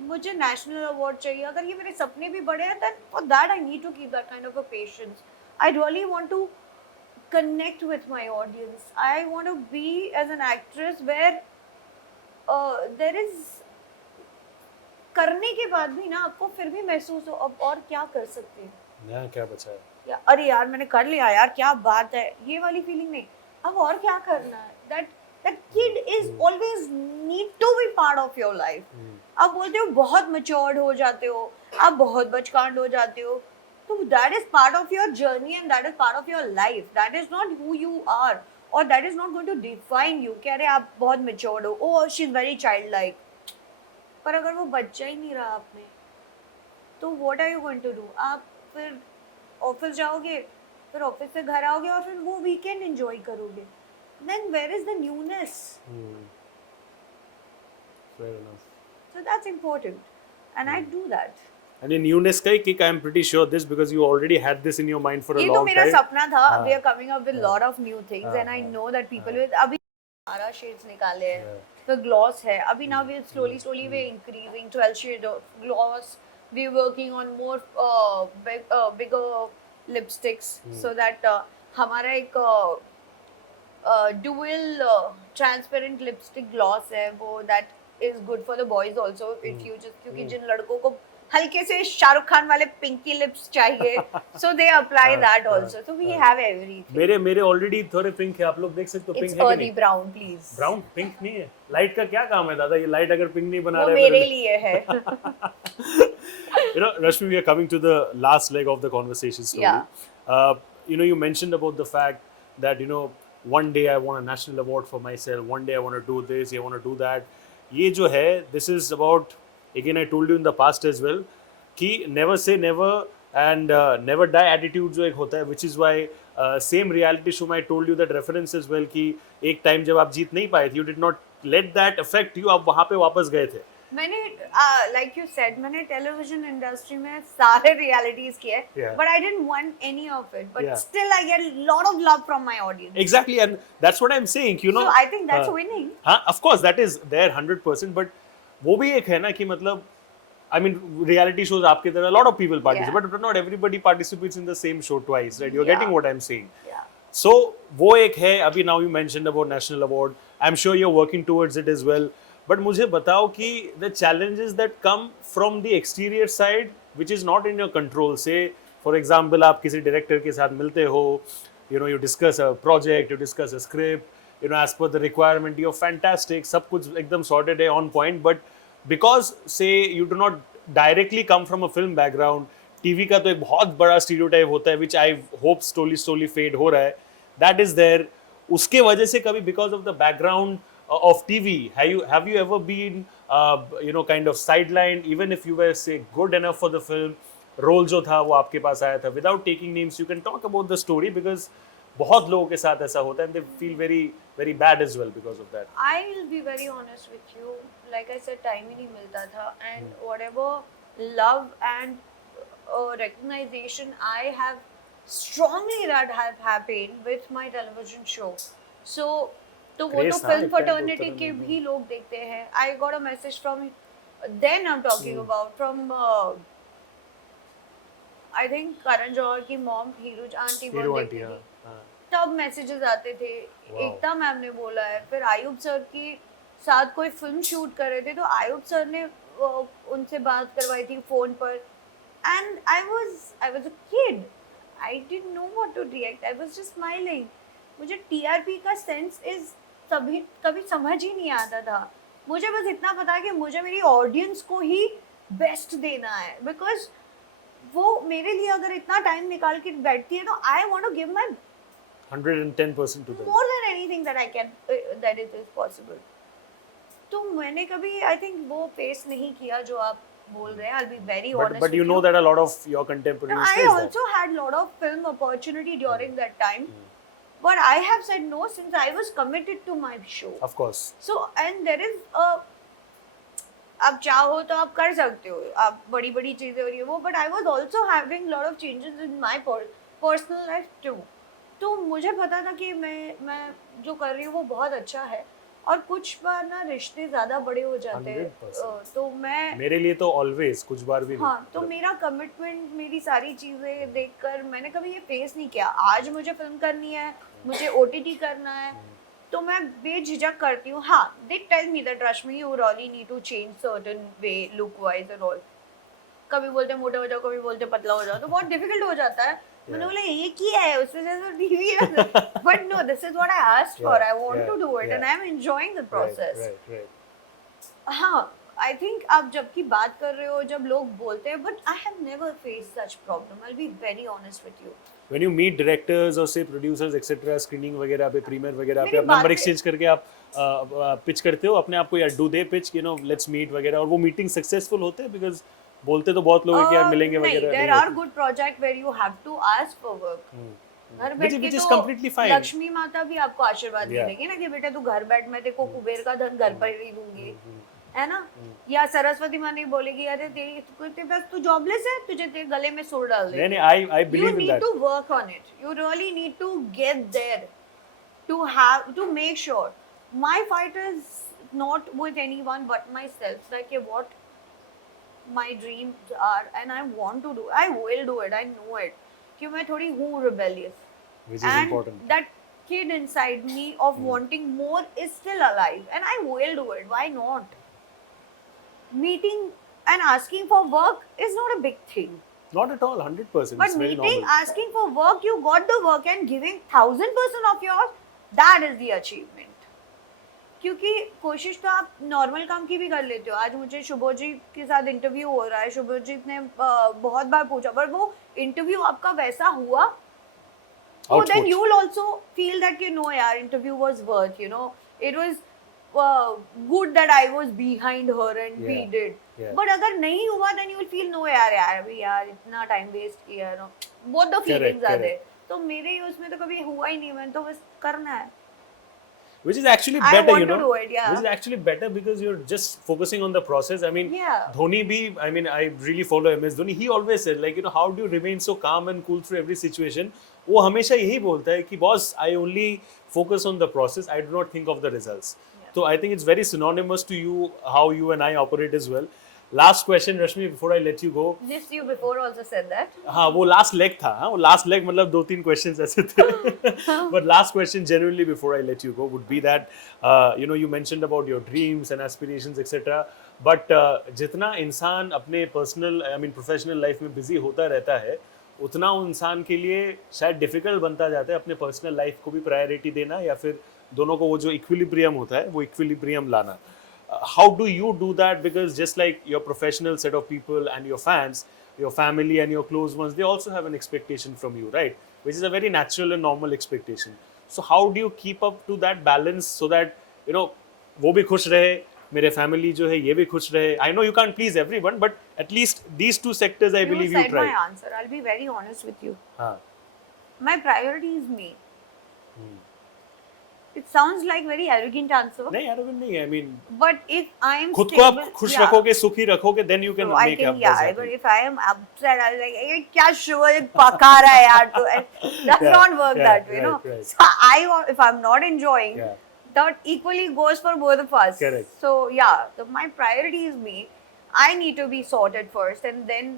मुझे नेशनल अवार्ड चाहिए। अगर ये मेरे सपने भी बड़े हैं, then for that I need to keep that kind of a patience. I really want to connect with my audience. I want to be as an actress where there is, करने के बाद भी ना आपको फिर भी महसूस हो अब और क्या कर सकते हैं, नया क्या बचा है, या अरे यार मैंने कर लिया यार क्या बात है, ये वाली फीलिंग नहीं, अब और क्या करना है। that kid is always need to be part of your life. आप बोलते हो बहुत मैच्योर्ड हो जाते हो, आप बहुत बचकांड हो जाते हो, तो that is part of your journey and that is part of your life. That is not who you are और that is not going to define you कि अरे आप बहुत मैच्योर्ड हो, oh she is very child like. पर अगर वो बच्चा ही नहीं रहा आप में, तो what are you going to do? आप फिर ऑफिस जाओगे, फिर ऑफिस से घर आओगे और फिर वो वीकेंड एंजॉय करोगे, then where is the newness? Fair enough. So that's important, and I do that. And in newness का kick, I'm pretty sure this because you already had this in your mind for a ये long तो मेरा time. सपना था। We are coming up with lot of new things, and I know that people will अभी हमारा shades निकाले हैं, तो gloss है अभी, now we slowly we're increasing 12 shade of gloss. We're working on more bigger lipsticks so that हमारा एक dual transparent lipstick gloss है वो, that is good for the boys also if you just, क्योंकि जिन लड़कों को हल्के से शाहरुख खान वाले पिंकी लिप्स चाहिए, so they apply that also. So we have everything. मेरे already थोड़े पिंक है, आप लोग देख सकते हो। It's पिंक है कि early नहीं? brown, please. ब्राउन पिंक नहीं है। लाइट का क्या काम है दादा, ये लाइट अगर पिंक नहीं बना वो रहा है मेरे लिए है। Rashmi, we are coming to the last leg of the conversation slowly. Yeah. You mentioned about the fact that one day I want a national award for myself, one day I want to do this, I want to do that. ये जो है, this is about, again I told you in the past as well, कि never say never and never die attitude जो एक होता है, which is why same reality show में I told you that reference as well कि एक time जब आप जीत नहीं पाए थे, you did not let that affect you, आप वहाँ पे वापस गए थे। मैंने like you said, मैंने टेलीविजन इंडस्ट्री में सारे रियलिटीज किए, but I didn't want any of it, but still I get a lot of love from my audience. Exactly, and that's what I'm saying, So I think that's winning. हाँ, of course that is there 100%, but वो भी एक है ना कि मतलब, I mean, reality shows आपके तरह a lot of people participate, but not everybody participates in the same show twice, right? You're getting what I'm saying. Yeah. So वो एक है, अभी now you mentioned about national award, I'm sure you're working towards it as well. But मुझे बताओ कि the challenges that come from the exterior side, which is not in your control. Say, for example, आप किसी director के साथ मिलते हो, you discuss a project, you discuss a script, as per the requirement, you're fantastic, सब कुछ एकदम sorted है, on point. But because say you do not directly come from a film background, TV का तो एक बहुत बड़ा stereotype होता है, which I hope slowly fade हो रहा है. That is there. उसके वजह से कभी because of the background of TV have you ever been kind of sidelined even if you were say good enough for the film role जो था वो आपके पास आया था without taking names you can talk about the story because बहुत लोगों के साथ ऐसा होता है and they feel very very bad as well because of that. I'll be very honest with you. Like I said, time ही नहीं मिलता था, and whatever love and recognition I have strongly that have happened with my television show. So, तो वो तो Grace, हाँ, film एक time पे fraternity Uttarakhand के में। भी लोग देखते हैं. I got a message from then I'm talking about from I think Karan Johar की mom हीरू आंटी हीरो बहुत आंटी देखती हाँ थी. हाँ तब मैसेजेस आते थे. Wow. एकता मैम ने बोला है, फिर आयुब सर की साथ कोई फिल्म शूट कर रहे थे तो आयुब सर ने उनसे बात करवाई थी फोन पर. And I was a kid. I didn't know what to react. I was just smiling. मुझे टीआरपी का सेंस इज कभी समझ ही नहीं आता था. मुझे बस इतना पता है कि मुझे मेरी ऑडियंस को ही बेस्ट देना है, बिकॉज वो मेरे लिए अगर इतना टाइम निकाल के बैठती है तो I want to give my 110% to them. more than anything that I can that it is possible. तो मैंने कभी I think वो फेस नहीं किया जो आप बोल रहे हैं. I'll be very honest But you with know you. that a lot of your No, contemporaries I face that. also had lot of film opportunity during that time, but I have said no since I was committed to my show. Of course. So and there is a आप चाहो तो आप कर सकते हो, आप बड़ी बड़ी चीजें हो रही है वो, but I was also having lot of changes in my personal life too. तो मुझे पता था कि मैं जो कर रही हूँ वो बहुत अच्छा है, और कुछ बार ना रिश्ते ज्यादा बड़े हो जाते हैं. 100%. तो मैं मेरे लिए तो ऑलवेज कुछ बार भी हाँ, नहीं. तो मेरा कमिटमेंट, मेरी सारी चीजें देखकर मैंने कभी ये फेस नहीं किया. आज मुझे फिल्म करनी है, मुझे ओटीटी करना है, तो मैं बेझिझक करती हूँ. हाँ, they tell me that Rashmi you really need to change certain way look wise and all. कभी बोलते मोटे हो जाओ, कभी बोलते पतला हो जाओ, तो बहुत डिफिकल्ट हो जाता है. मैंने बोला ये किया है उससे ज्यादा टीवी है, but no, this is what I asked for. I want to do it and I am enjoying the process. हाँ, आई थिंक आप जब की बात कर रहे हो, जब लोग बोलते हैं, but I have never faced such problem. I will be very honest with you. When you meet directors or say producers etc screening वगैरह पे प्रीमियर वगैरह पे मेरी आप नंबर बातें- एक्सचेंज करके आप पिच करते हो अपने आप को, या do they pitch let's meet वगैरह, और वो मीटिंग सक्सेसफुल होते हैं? बिकॉज बोलते तो बहुत लोग हैं कि यार मिलेंगे नहीं, वगैरह. There are good project where you have to ask for work. घर बैठ के which is तो completely fine. लक्ष्मी माता भी आपको आशीर्वाद Yeah. मिलेगी ना कि बेटा तू घर बैठ, मैं तेरे को कुबेर का धन घर पर ही दूंगी, है ना. या सरस्वती माँ नहीं बोलेगी अरे तेरे पास तू जॉबलेस है, तुझे तेरे गले में सुर डाल दे. नहीं I You believe in need that. to work on it. You really need to get there to make sure. My fight is not with anyone but myself. Like what my dreams are and I want to do. I will do it. I know it. कि मैं थोड़ी हूँ rebellious. Which is And important. that kid inside me of wanting more is still alive, and I will do it. Why not? Meeting and asking for work is not a big thing. Not at all, 100%. But It's very meeting, normal. asking for work, you got the work and giving 1000% of yours, that is the achievement. क्योंकि कोशिश तो आप normal काम की भी कर लेते हो. आज मुझे शुभोजीत के साथ इंटरव्यू हो रहा है. शुभोजीत ने बहुत बार पूछा, पर वो इंटरव्यू आपका वैसा हुआ, so Output. then you will also feel that you know यार interview was worth, you know, it was good that I was behind her and we Yeah. did. Yeah. But अगर नहीं हुआ then you will feel no यार अभी यार इतना time waste किया, no. Both the feelings are there. तो मेरे उसमें तो कभी हुआ ही नहीं, मैंने तो बस करना है. Which is actually I better, want you to know. do it, yeah. Which is actually better because you're just focusing on the process. I mean, Yeah. Dhoni bhi, I mean, I really follow MS Dhoni. He always said, like, how do you remain so calm and cool through every situation? वो हमेशा यही बोलता है कि boss, I only focus on the process. I do not think of the results. Yeah. So I think it's very synonymous to you, how you and I operate as well. Last question, Rashmi, before I let you go. This you before also said that. हाँ, वो last leg था. हाँ, वो last leg मतलब 2-3 questions ऐसे थे. But last question genuinely before I let you go would be that you mentioned about your dreams and aspirations etc. But जितना इंसान अपने पर्सनल प्रोफेशनल लाइफ में बिजी होता रहता है, उतना उन इंसान के लिए शायद डिफिकल्ट बनता जाता है अपने पर्सनल लाइफ को भी प्रायोरिटी देना, या फिर दोनों को वो जो इक्विलिब्रियम होता है वो इक्विलिब्रियम लाना. How do you do that? Because just like your professional set of people and your fans, your family and your close ones, they also have an expectation from you, right? Which is a very natural and normal expectation. So how do you keep up to that balance so that वो भी खुश रहे, मेरे family जो है ये भी खुश रहे? I know you can't please everyone, but at least these two sectors I You believe you said try. my answer. I'll be very honest with you. हाँ. My priority is me. It sounds like very arrogant answer. नहीं arrogant नहीं है. I mean, But if I'm खुद को आप stable, खुश yeah. रखोगे, सुखी रखोगे, then you can So I make can, up yeah. happy. But if I am upset, I'll be like, "ये क्या शुगर पका रहा है यार तो." Does Yeah, not work yeah, that way, no. right. So if I'm not enjoying, Yeah. that equally goes for both of us. Correct. So yeah, so my priority is me. I need to be sorted first, and then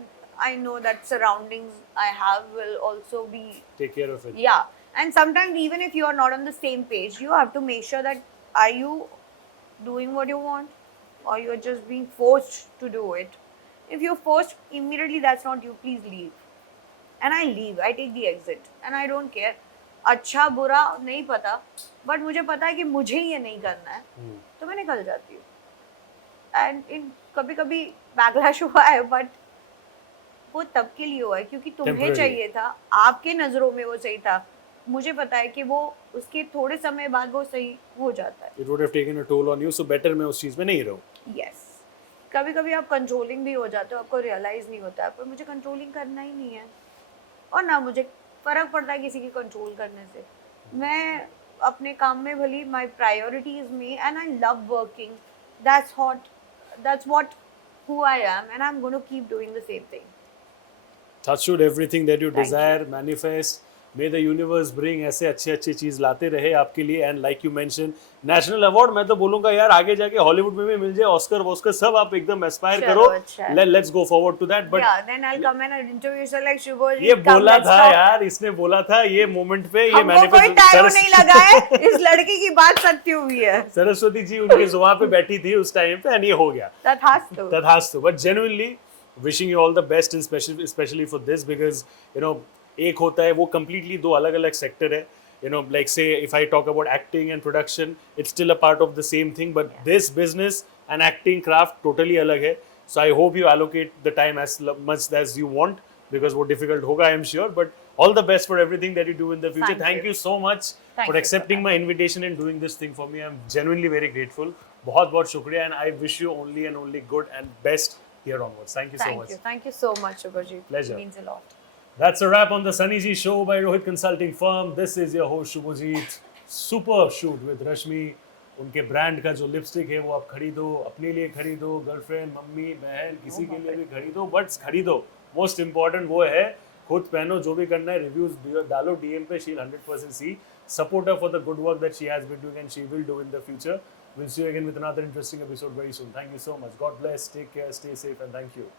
I know that surroundings I have will also be. Take care of it. Yeah. And sometimes even if you are not on the same page, you have to make sure that are you doing what you want or you're just being forced to do it. If you're forced, immediately that's not you, please leave. And I leave, I take the exit and I don't care. अच्छा बुरा नहीं पता, but मुझे पता है कि मुझे ये नहीं करना है, तो मैं निकल जाती हूँ. And in कभी कभी backlash हुआ है, but वो तब के लिए हुआ है क्योंकि तुम्हें Temporary. चाहिए था, आपके नजरों में वो सही था. मुझे पता है कि वो उसके थोड़े समय बाद वो सही हो जाता है. It would have taken a toll on you, so better मैं उस चीज में नहीं रहूं. Yes. कभी कभी आप कंट्रोलिंग भी हो जाते हो, आपको रियलाइज नहीं होता है, पर मुझे कंट्रोलिंग करना ही नहीं है और ना मुझे फर्क पड़ता है किसी की कंट्रोल करने से. मैं अपने काम में भली, my priority is me and I love working. That's what who I am and I'm going to keep doing the same thing. Touch wood, everything that you Thank desire, manifest. May the universe bring ऐसे अच्छे अच्छे चीज लाते रहे आपके लिए. And like you mention, national award मैं तो बोलूंगा यार आगे जाके हॉलीवुड में भी मिल जाए, ऑस्कर वॉस्कर सब आप एकदम एस्पायर चलो, करो. अच्छा. Let's go forward to that. But Yeah, then I'll come and interview you like Shubhoji. ये बोला था यार, इसने बोला था ये मोमेंट पे, ये हमको कोई टाइम नहीं लगा है, इस लड़की की बात सत्य हुई है. सरस्वती जी उनके जुबान पे बैठी थी उस टाइम पे एंड ये हो गया. तथास्तु. But genuinely wishing you all the best, in specially for this, because एक होता है वो completely दो अलग अलग सेक्टर है. Like say if I talk about acting and production, it's still a part of the same thing, but this business and acting craft totally अलग है. So I hope you allocate the time as much as you want, because वो difficult होगा I am sure, but all the best for everything that you do in the future. Thank you so much for accepting my invitation and doing this thing for me. I'm genuinely very grateful. बहुत बहुत शुक्रिया, and I wish you only and only good and best here onwards. Thank you so much. Thank you so much, Shubhoji. Pleasure. It means a lot. That's a wrap on the Sunny G Show by Rohit Consulting Firm. This is your host Shubhojit. Superb shoot with Rashmi. उनके brand का जो lipstick है वो आप खरीदो, अपने लिए खरीदो, गर्लफ्रेंड, मम्मी, बहन, किसी के लिए भी खरीदो, बट खरीदो. मोस्ट इम्पॉर्टेंट वो है, खुद पहनो, जो भी करना है, रिव्यूज डालो DM पे. शील 100% सी. Support her for the good work that she has been doing and she will do in the future. We'll see you again with another interesting episode very soon. Thank you so much. God bless. Take care. Stay safe and thank you.